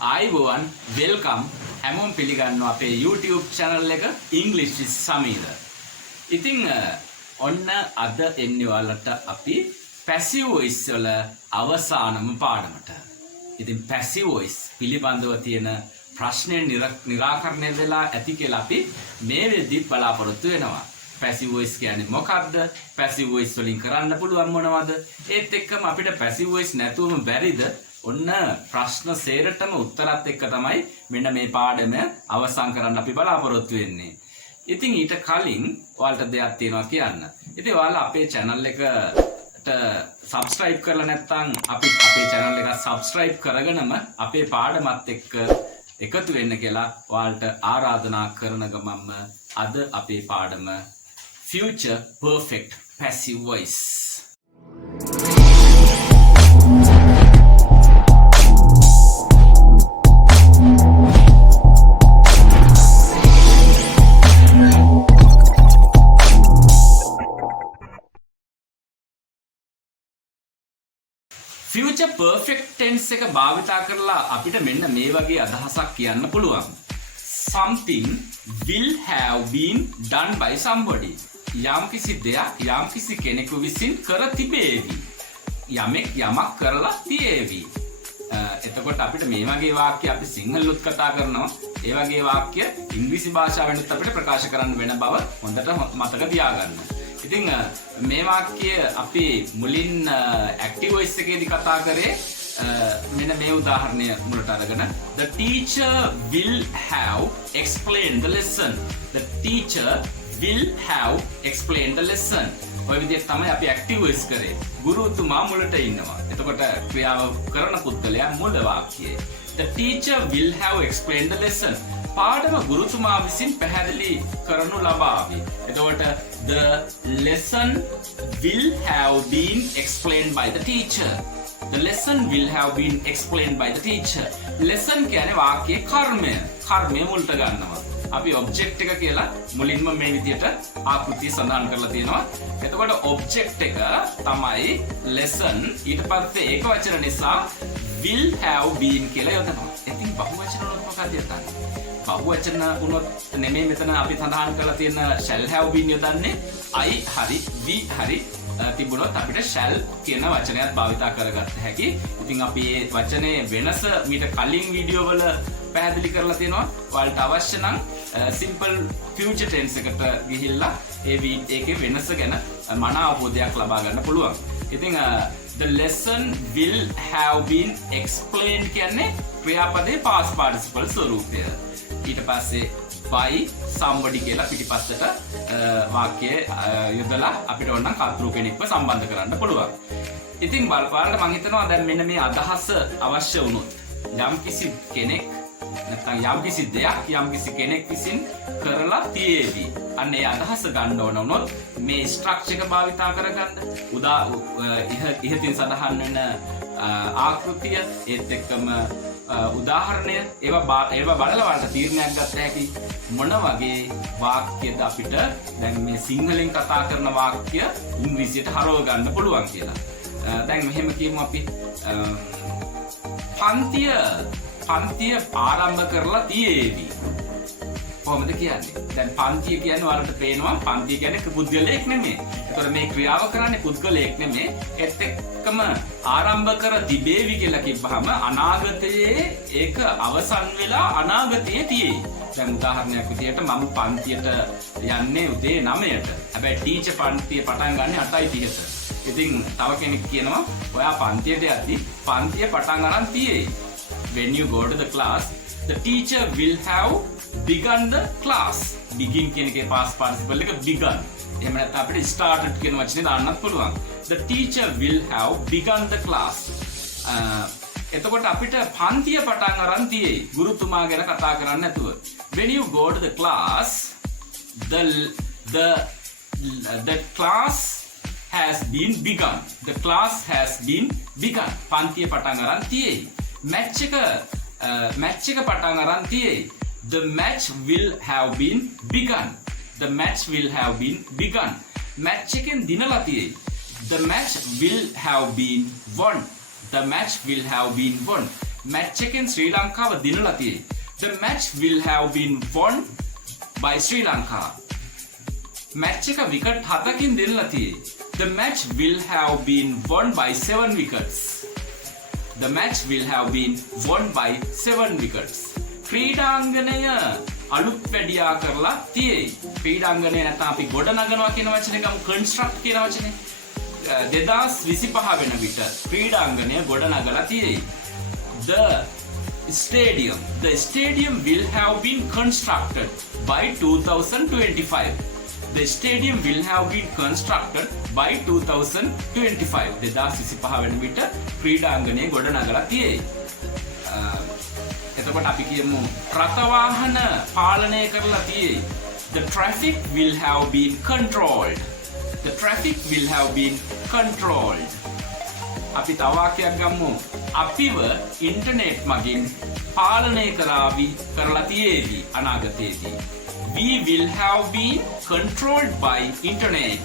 ආයිබෝවන් welcome හැමෝම පිළිගන්නවා අපේ YouTube channel එක English with Samir. ඉතින් ඔන්න අද එන්නේ ඔයාලට අපි passive voice වල අවසානම පාඩමට. ඉතින් passive voice පිළිබඳව තියෙන ප්‍රශ්න නිරාකරණය වෙලා ඇති කියලා අපි මේ වෙද්දි බලාපොරොත්තු වෙනවා. passive voice කියන්නේ මොකක්ද? passive voice වලින් කරන්න පුළුවන් මොනවද? ඒත් එක්කම අපිට passive voice නැතුවම බැරිද? ඔන්න ප්‍රශ්න සේරටම උත්තරත් එක්ක තමයි මෙන්න මේ පාඩම අවසන් කරන්න අපි බලාපොරොත්තු වෙන්නේ. ඉතින් ඊට කලින් ඔයාලට දෙයක් තියෙනවා කියන්න. ඉතින් ඔයාලා අපේ channel එකට subscribe කරලා නැත්නම් අපි අපේ channel එක subscribe කරගෙනම අපේ පාඩමත් එක්ක එකතු වෙන්න කියලා ඔයාලට ආරාධනා කරන ගමන්ම අද අපේ පාඩම Future Perfect Passive Voice. Future perfect tense එක භාවිතා කරලා අපිට මෙන්න මේ වගේ අදහසක් කියන්න පුළුවන්. Something will have been done by somebody. යම්කිසි දෙයක් යම්කිසි කෙනෙකු විසින් කර තිබේවි. යමෙක් යමක් කරලා තියේවි. එතකොට අපිට මේ වගේ වාක්‍ය අපි සිංහලෙත් කතා කරනවා. ඒ වගේ වාක්‍ය ඉංග්‍රීසි භාෂාවෙන්ත් අපිට ප්‍රකාශ කරන්න වෙන බව හොඳට මතක තියාගන්න. ඉතින් මේ වාක්‍ය අපි මුලින් active voice එකේදී කතා කරේ මෙන්න මේ උදාහරණය මුලට අරගෙන the teacher will have explained the lesson. The teacher will have explained the lesson. ඔය විදිහට තමයි අපි active voice කරේ. ගුරුතුමා මුලට ඉන්නවා. එතකොට ක්‍රියාව කරන පුද්ගලයා මුල වාක්‍යයේ. The teacher will have explained the lesson. පාඩම ගුරුතුමා විසින් පැහැදිලි කරනු ලබාවි. එතකොට the lesson will have been explained by the teacher. The lesson will have been explained by the teacher. Lesson කියන්නේ වාක්‍යයේ කර්මය. කර්මය මුලට ගන්නවා. අපි object එක කියලා මුලින්ම මේ විදිහට ආකෘතිය සඳහන් කරලා තියෙනවා. එතකොට object එක තමයි lesson. ඊට පස්සේ ඒක වචන නිසා will have been කියලා යොදනවා. ඉතින් බහුවචන වලට මොකක්ද යොදන්නේ? බහුවචන වුණොත් නෙමෙයි මෙතන අපි සඳහන් කරලා තියෙන shall have been යොදන්නේ. I හරි we හරි තිබුණොත් අපිට shall කියන වචනයත් භාවිතා කරගන්න හැකි. ඉතින් අපි මේ වචනේ වෙනස මීට කලින් වීඩියෝ වල පැහැදිලි කරලා තියෙනවා. ඔයාලට අවශ්‍ය නම් simple future tense එකට ගිහිල්ලා ඒකේ වෙනස ගැන මන අවබෝධයක් ලබා ගන්න පුළුවන්. ඉතින් the lesson will have been explained කියන්නේ ක්‍රියාපදයේ past participle ස්වරූපය. ඊට පස්සේ by somebody කියලා පිටිපස්සට වාක්‍යය යොදලා අපිට ඕන නම් කර්තෘ කෙනෙක්ව සම්බන්ධ කරන්න පුළුවන්. ඉතින් බලපාරට මම හිතනවා දැන් මෙන්න මේ අදහස අවශ්‍ය වුණොත් යම්කිසි කෙනෙක් නැත්නම් යම්කිසි දෙයක් යම්කිසි කෙනෙක් විසින් කරලා තියේවි. අන්න ඒ අදහස ගන්න ඕන වුණොත් මේ ස්ට්‍රක්චර් එක භාවිතා කරගන්න. ඉහතින් සඳහන් වෙන ආකෘතිය ඒත් එක්කම උදාහරණය ඒවා බලලා වලට තීරණයක් ගන්න හැකි මොන වගේ වාක්‍යද අපිට දැන් මේ සිංහලෙන් කතා කරන වාක්‍ය ඉංග්‍රීසියට හරව ගන්න පුළුවන් කියලා. දැන් මෙහෙම කියමු අපි පන්තිය ආරම්භ කරලා තියේවි. කොහොමද කියන්නේ? දැන් පන්තිය කියන්නේ ඔයාලට පේනවා පන්තිය කියන්නේ පුද්ගලයෙක් නෙමෙයි. ඒතකොට මේ ක්‍රියාව කරන්නේ පුද්ගලයෙක් නෙමෙයි. ඒත් එක්කම ආරම්භ කර තිබේවි කියලා කිව්වහම අනාගතයේ ඒක අවසන් වෙලා අනාගතයේ තියෙයි. දැන් උදාහරණයක් විදියට මම පන්තියට යන්නේ උදේ 9ට. හැබැයි ටීචර් පන්තිය පටන් ගන්න 8:30ට. ඉතින් තව කෙනෙක් කියනවා ඔයා පන්තියට යද්දි පන්තිය පටන් ගන්න තියෙයි. When you go to the class, the teacher will have begun the class. Begin කියන එකේ past participle එක begun. එහෙම නැත්නම් අපිට started කියන වචනේ දාන්නත් පුළුවන්. The teacher will have begun the class. එතකොට අපිට පන්තිය පටන් අරන් තියෙයි. ගුරුතුමා ගැන කතා කරන්නේ නැතුව. When you go to the class, the class has been begun. The class has been begun. පන්තිය පටන් අරන් තියෙයි. match එක පටන් අරන් තියෙයි. The match will have been begun. The match will have been begun. match එකෙන් දිනලා තියෙයි. The match will have been won. The match will have been won. match එකෙන් ශ්‍රී ලංකාව දිනලා තියෙයි. The match will have been won by Sri Lanka. match එක wicket 7කින් දිනලා තියෙයි. The match will have been won by 7 wickets. The match will have been won by 7 wickets. ක්‍රීඩාංගණය අලුත් වැඩියා කරලා තියෙයි. ක්‍රීඩාංගණය නැත්නම් අපි ගොඩ නගනවා කියන වචනේ ගමු construct කියන වචනේ. 2025 වෙන විට ක්‍රීඩාංගණය ගොඩ නගලා තියෙයි. The stadium will have been constructed by 2025. The stadium will have been constructed by 2025. 2025 වෙන විට ක්‍රීඩාංගණය ගොඩ නගලා තියෙයි. එතකොට අපි කියමු රථ වාහන පාලනය කරලා තියෙයි. The traffic will have been controlled. The traffic will have been controlled. අපි තව වාක්‍යයක් ගමු. අපිව ඉන්ටර්නෙට් මගින් පාලනය කරලා තියෙවි අනාගතයේදී. We will have been controlled by internet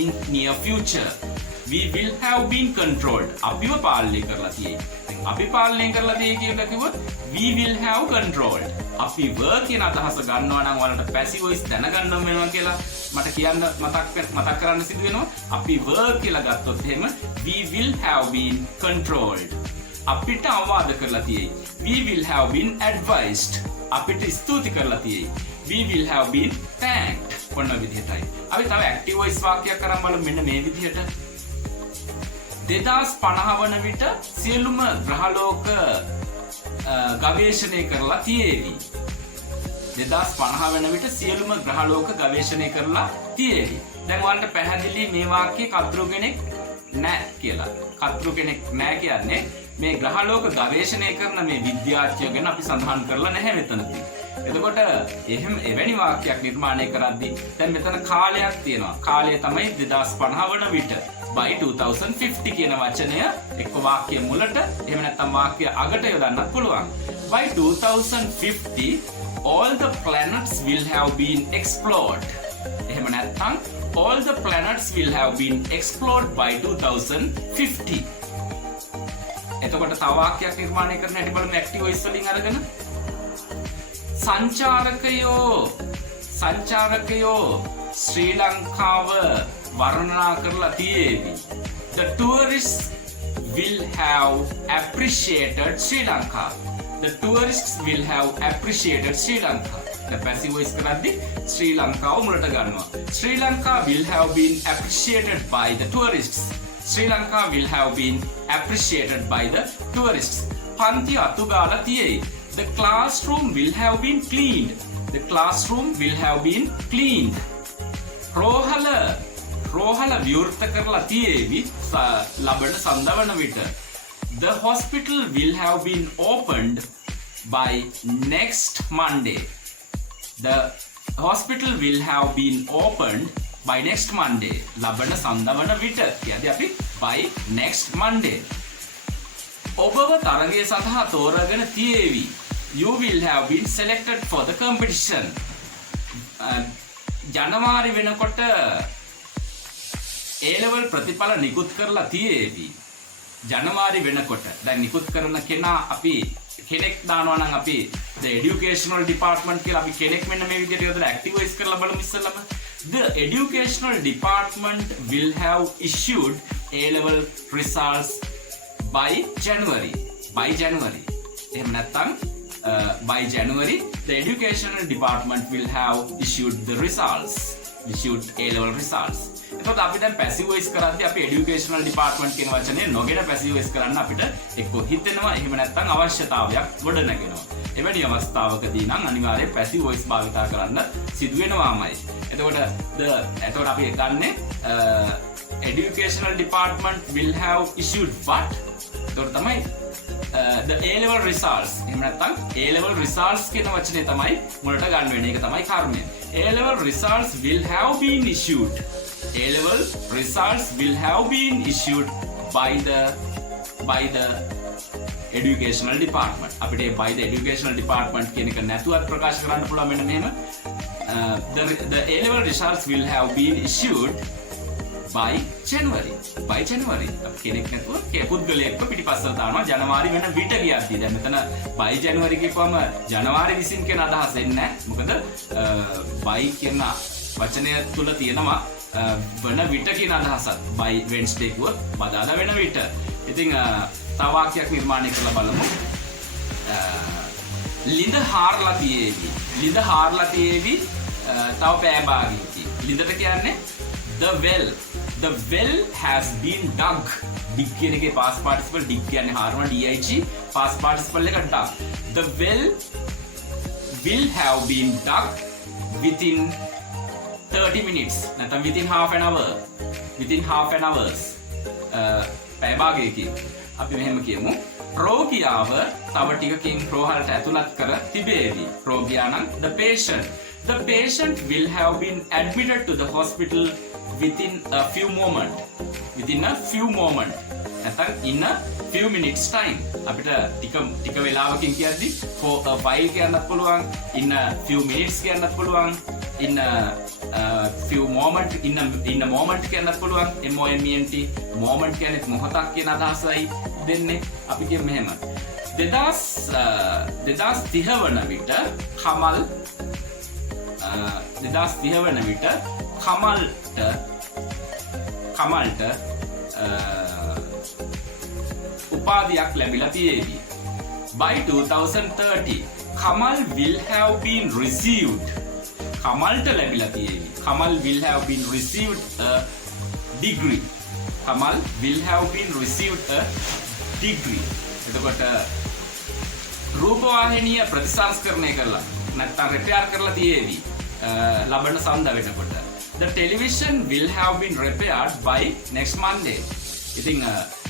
in near future. We will have been controlled. අපිව පාලනය කරලා තියෙයි. අපි පාලනය කරලා තියෙයි කියලා කිව්වොත් we will have controlled. අපිව කියන අදහස ගන්නවා නම් ඔයාලට passive voice දැනගන්න වෙනවා කියලා මට කියන්න මතක් කරන්න සිදු වෙනවා. අපිව කියලා ගත්තොත් එහෙම we will have been controlled. අපිට අවවාද කරලා තියෙයි. We will have been advised. අපිට ස්තුති කරලා තියෙයි. We will have been thanked. ඔන්න විදිහටයි. අපි තව active voice වාක්‍යයක් කරන් බලමු මෙන්න මේ විදිහට. 2050 වන විට සියලුම ග්‍රහලෝක ගවේෂණය කරලා තියෙවි. 2050 වෙන විට සියලුම ග්‍රහලෝක ගවේෂණය කරලා තියෙවි. දැන් ඔයාලට පැහැදිලි මේ වාක්‍යයේ කතෘ කෙනෙක් නැහැ කියලා. කතෘ කෙනෙක් නැහැ කියන්නේ මේ ග්‍රහලෝක ගවේෂණය කරන මේ විද්‍යාඥයෝ ගැන අපි සඳහන් කරලා නැහැ මෙතනදී. එතකොට එවැනි වාක්‍යයක් නිර්මාණය කරද්දී දැන් මෙතන කාලයක් තියෙනවා. කාලය තමයි 2050 වන විට. by 2050 කියන වචනය එක්ක වාක්‍ය මුලට එහෙම නැත්නම් වාක්‍ය අගට යොදන්නත් පුළුවන්. by 2050 all the planets will have been explored. එහෙම නැත්නම් all the planets will have been explored by 2050. එතකොට තව වාක්‍යයක් නිර්මාණය කරන්න හැටි බලමු active voice වලින් අරගෙන. සංචාරකයෝ ශ්‍රී ලංකාව වර්ණනා කරලා තියෙවි. The tourists will have appreciated Sri Lanka. The tourists will have appreciated Sri Lanka. The passive voice කරද්දී ශ්‍රී ලංකාව මුලට ගන්නවා. Sri Lanka will have been appreciated by the tourists. Sri Lanka will have been appreciated by the tourists. පන්ති අතු ගාලා තියෙයි. The classroom will have been cleaned. The classroom will have been cleaned. රෝහල විවෘත කරලා තියෙවි ලබන සඳවන විට. The hospital will have been opened by next Monday. The hospital will have been opened by next Monday. ලබන සඳවන විට කියද්දී අපි by next Monday. ඔබව තරගය සඳහා තෝරාගෙන තියෙවි. You will have been selected for the competition. ජනවාරි වෙනකොට A-level ප්‍රතිඵල නිකුත් කරලා තියෙවි. ජනවාරි වෙනකොට දැන් නිකුත් කරන කෙනා අපි කෙනෙක් දානවා නම් අපි the educational department කියලා අපි කෙනෙක් මෙන්න මේ විදිහට යොදලා active voice කරලා බලමු ඉස්සෙල්ලම. The educational department will have issued A-level results by January. එහෙම නැත්නම් by January the educational department will have issued the results. Issued A-level results. එතකොට අපි දැන් passive voice කරද්දී අපි educational department කියන වචනේ නොගෙන passive voice කරන්න අපිට එක්ක හිතෙනවා එහෙම නැත්නම් අවශ්‍යතාවයක් ගොඩ නැගෙනවා. එවැනි අවස්ථාවකදී නම් අනිවාර්යයෙන් passive voice භාවිතා කරන්න සිදු වෙනවාමයි. එතකොට අපි ගන්නෙ educational department will have issued what? එතකොට තමයි the A-level results. එහෙම නැත්නම් A-level results කියන වචනේ තමයි මුලට ගන්න වෙන එක තමයි කර්මය. A-level results will have been issued. A-level results will have been issued by the educational department. අපිට by the educational department කියන එක නැතුවත් ප්‍රකාශ කරන්න පුළුවන් මෙන්න මෙහෙම. The A-level results will have been issued by January. by January. අපි කෙනෙක් නැතුව පුද්ගලයෙක්ව පිටිපස්සට දානවා ජනවාරි වෙන විට කියද්දී. දැන් මෙතන by January කියපුවම ජනවාරි 20 කියන අදහස එන්නේ නැහැ. මොකද by කියන වචනය තුල තියෙනවා වන විට කියන අදහසත්. by Wednesday කිව්වොත් බදාදා වෙන විට. ඉතින් තව වාක්‍යයක් නිර්මාණය කරලා බලමු. ලිඳ හාරලා තියේවි. ලිඳ හාරලා තියේවි තව පෑ භාගයකින්. ලිඳට කියන්නේ the well has been dug. dig කියන එකේ past participle dig කියන්නේ හාරනවා dig past participle එක dug. The well will have been dug within 30 minutes. නැත්නම් within half an hour. within half an hours. පෑ භාගයකින්. අපි මෙහෙම කියමු. රෝගියාව තව ටිකකින් රෝහලට ඇතුළත් කර තිබේවි. රෝගියා නම් the patient will have been admitted to the hospital within a few moment. නැත්නම් in a few minutes time. අපිට ටික වෙලාවකින් කියද්දි for a while කියන්නත් පුළුවන්, in a few minutes කියන්නත් පුළුවන්, in a few moment, in a moment කියන්නත් පුළුවන්. moment moment කියන්නේ මොහොතක් කියන අදහසයි දෙන්නේ. අපි කියමු මෙහෙම. 2030 වන විට කමල්ට උපාධියක් ලැබිලා තියෙවි. by 2030 Kamal will have been received. කමල්ට ලැබිලා තියෙවි. Kamal will have been received a degree. Kamal will have been received a degree. එතකොට රූපවාහිනිය ප්‍රතිසංස්කරණය කරලා නැත්නම් රිපෙයාර් කරලා තියෙවි ලබන සඳ වෙනකොට. The television will have been repaired by next Monday. ඉතින්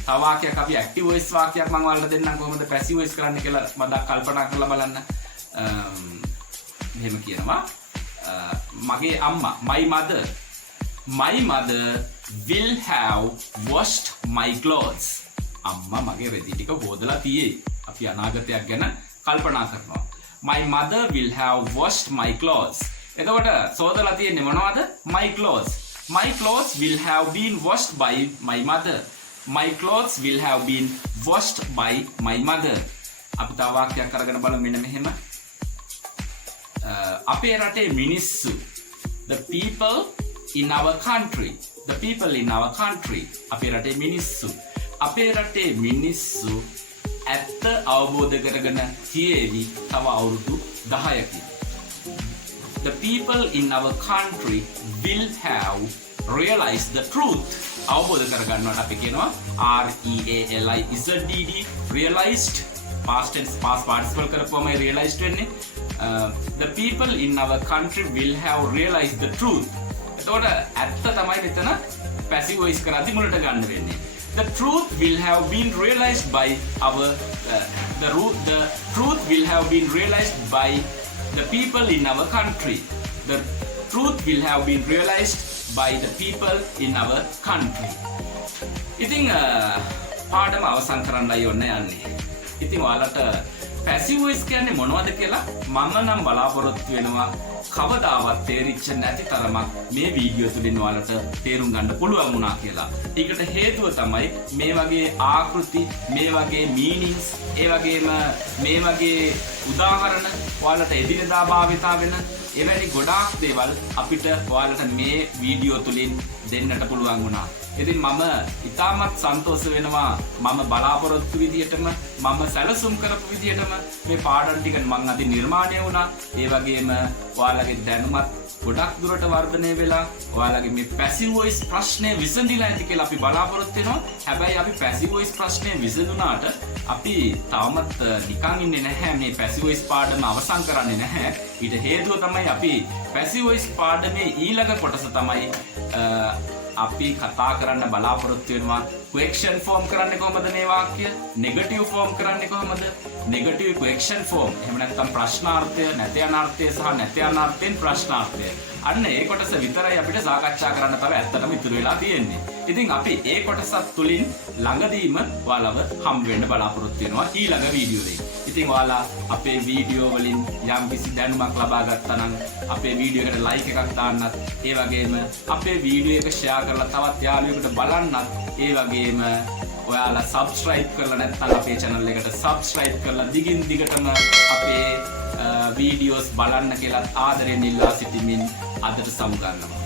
තව වාක්‍යයක් අපි active voice වාක්‍යයක් මම ඔයාලට දෙන්නම් කොහොමද passive voice කරන්න කියලා මම කල්පනා කරලා බලන්න. මෙහෙම කියනවා මගේ අම්මා my mother will have washed my clothes. අම්මා මගේ රෙදි ටික හොදලා තියේ. අපි අනාගතයක් ගැන කල්පනා කරනවා. My mother will have washed my clothes. එතකොට සෝදලා තියෙන්නේ මොනවද? my clothes. My clothes will have been washed by my mother. My clothes will have been washed by my mother. අපි තව වාක්‍යයක් අරගෙන බලමු මෙන්න මෙහෙම. අපේ රටේ මිනිස්සු the people in our country. The people in our country. අපේ රටේ මිනිස්සු ඇත්ත අවබෝධ කරගෙන තියෙවි තව අවුරුදු 10කින්. The people in our country will have realized the truth. අවබෝධ කරගන්නවට අපි කියනවා REALIZED realized past tense past participle කරපුවම realized වෙන්නේ. The people in our country will have realized the truth. එතකොට ඇත්ත තමයි මෙතන passive voice කරද්දි මුලට ගන්න වෙන්නේ. The truth will have been realized by the truth will have been realized by the people in our country. The truth will have been realized by the people in our country. ඉතින් පාඩම අවසන් කරන්නයි ඕනේ යන්නේ. ඉතින් ඔයාලට passive voice කියන්නේ මොනවද කියලා මම නම් බලාපොරොත්තු වෙනවා කවදාවත් තේරිච්ච නැති තරමක් මේ වීඩියෝ තුලින් ඔයාලට තේරුම් ගන්න පුළුවන් වුණා කියලා. ඒකට හේතුව තමයි මේ වගේ ආකෘති, මේ වගේ meanings, ඒ වගේම මේ වගේ උදාහරණ ඔයාලට එදිනෙදා භාවිතා වෙන එවැනි ගොඩාක් දේවල් අපිට ඔයාලට මේ වීඩියෝ තුලින් දෙන්නට පුළුවන් වුණා. ඉතින් මම ඉතාමත් සන්තෝෂ වෙනවා මම බලාපොරොත්තු විදිහටම මම සැලසුම් කරපු විදිහටම මේ පාඩම් ටික මම අද නිර්මාණය වුණා. ඒ වගේම ඔයාලගේ දැනුමත් ගොඩක් දුරට වර්ධනය වෙලා ඔයාලගේ මේ passive voice ප්‍රශ්නය විසඳිලා ඇති කියලා අපි බලාපොරොත්තු වෙනවා. හැබැයි අපි passive voice ප්‍රශ්නය විසඳුණාට අපි තවමත් නිකන් ඉන්නේ නැහැ. මේ passive voice පාඩම අවසන් කරන්නේ නැහැ. ඊට හේතුව තමයි අපි passive voice පාඩමේ ඊළඟ කොටස තමයි අපි කතා කරන්න බලාපොරොත්තු වෙනවා question form කරන්නේ කොහොමද මේ වාක්‍ය, negative form කරන්නේ කොහොමද, negative question form, එහෙම නැත්නම් ප්‍රශ්නාර්ථය, නැති අනාර්ථය සහ නැති අනාර්ථයෙන් ප්‍රශ්නාර්ථය. අන්න ඒ කොටස විතරයි අපිට සාකච්ඡා කරන්න තව ඇත්තටම ඉතුරු වෙලා තියෙන්නේ. ඉතින් අපි ඒ කොටසත් තුලින් ළඟදීම ඔයාලව හම් වෙන්න බලාපොරොත්තු වෙනවා ඊළඟ වීඩියෝ එකේ. ඉතින් ඔයාලා අපේ වීඩියෝ වලින් යම් කිසි දැනුමක් ලබා ගත්තා නම් අපේ වීඩියෝ එකට ලයික් එකක් දාන්නත්, ඒ වගේම අපේ වීඩියෝ එක ෂෙයා කරලා තවත් යාළුවෙකුට බලන්නත්, ඒ වගේම ඔයාලා සබස්ක්‍රයිබ් කරලා නැත්නම් අපේ channel එකට සබස්ක්‍රයිබ් කරලා දිගින් දිගටම අපේ වීඩියෝස් බලන්න කියලා ආදරෙන් ඉල්ලා සිටිමින් අදට සමු ගන්නවා.